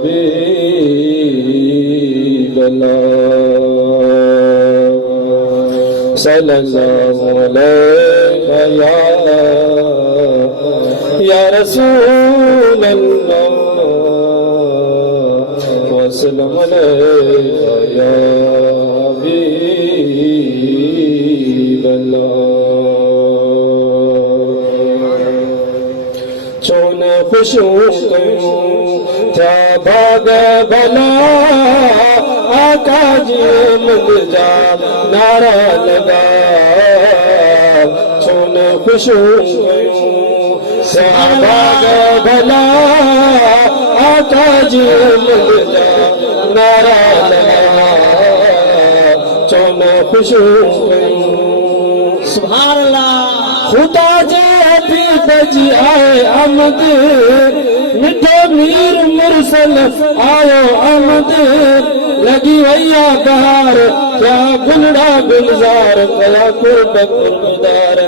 हबीब अल्लाह सल्लल्लाहु अलैहि या रसूल अल्लाह वसल्लम अलैका या हबीब अल्लाह चोन खुशू कयूं था भाग भला आका जी मुद जा नारा लगा चोन खुशू कयूं था भाग भला आका जी मुद जा नारा लगा चोन खुशू कयूं सुभान अल्लाह खुदा जे हबीब जी आए अमद मिठो मीर मुरसल आयो अमद लगी वैया बहार क्या गुलड़ा गुलजार कया कुर्ब कुर्बदार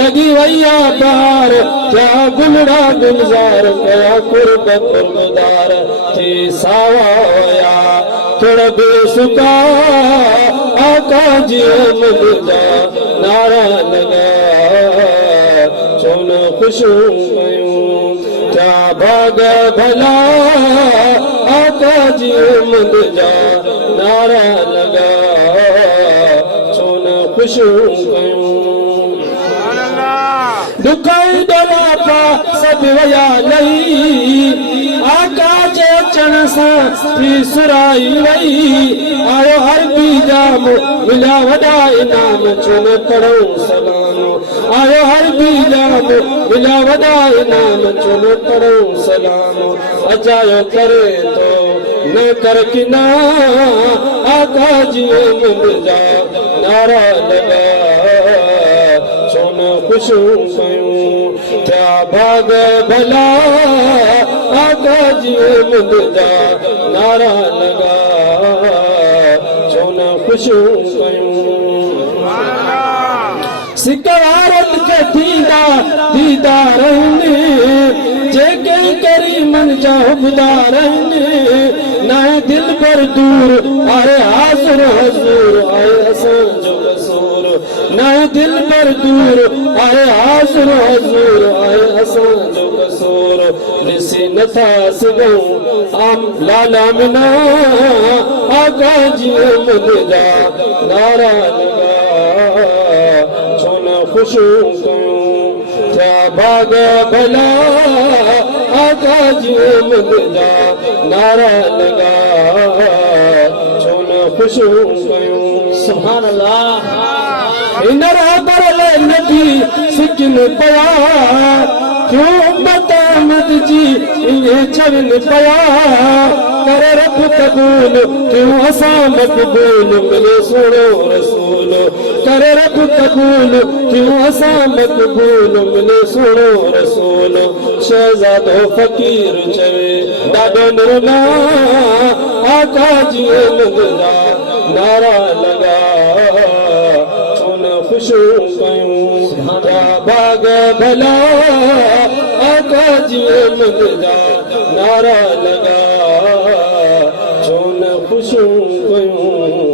लगी वैया बहार क्या गुलड़ा गुलजार कया कुर्ब कुर्बदार थी सावा होया थोड़ा बेसुका आका जी अमद जा नारा लगा चोन खुशू कयूं क्या भाग भला आका जी मुद जा नारा लगा चोन खुशू कयूं दुखाई डोलापा सब वया लई आका जे अचण सां थी सुराई वई आयो हर बी जाम मिलिया वॾा इनाम चुन करूं सलाम आयो हर बी जाम मिलिया वॾा इनाम चुन करूं सलाम अजायो करे तो न कर किना आका जी मुद जा नारा लगा चोन खुशू कयूं क्या भाग भला आका जी मुद जा नारा लगा चोन खुशू कयूं सिकवारत के दीदारनि जेके करीमन जा हुबदारनि नाए दिल पर दूर आए हाज़िर हज़ूर आए असां जो कसूर नाए दिल पर दूर आए हाज़िर हज़ूर आए असां जो कसूर ॾिसी नथा सघूं आम लाला मिना आका जी मुद जा नारा लगा चोन खुशू कयूं क्या भाग भला आका जी मुद जा नारा लगा चोन खुशू कयूं सुभान अल्लाह इन राबर नबी सिकन पया क्यों उम्मत अहमद जी इन्हें छवन पया करे रब कबूल क्यों असां मकबूल मिले सुनो रसूल करे रब कबूल क्यों असां मकबूल मिले सुनो रसूल शहजादो फकीर चवे ॾाढो नरना आका जी मुद जा नारा लगा चोन खुशू कयूं क्या भाग भला आका जी मुद जा नारा लगा चोन खुशू कयूं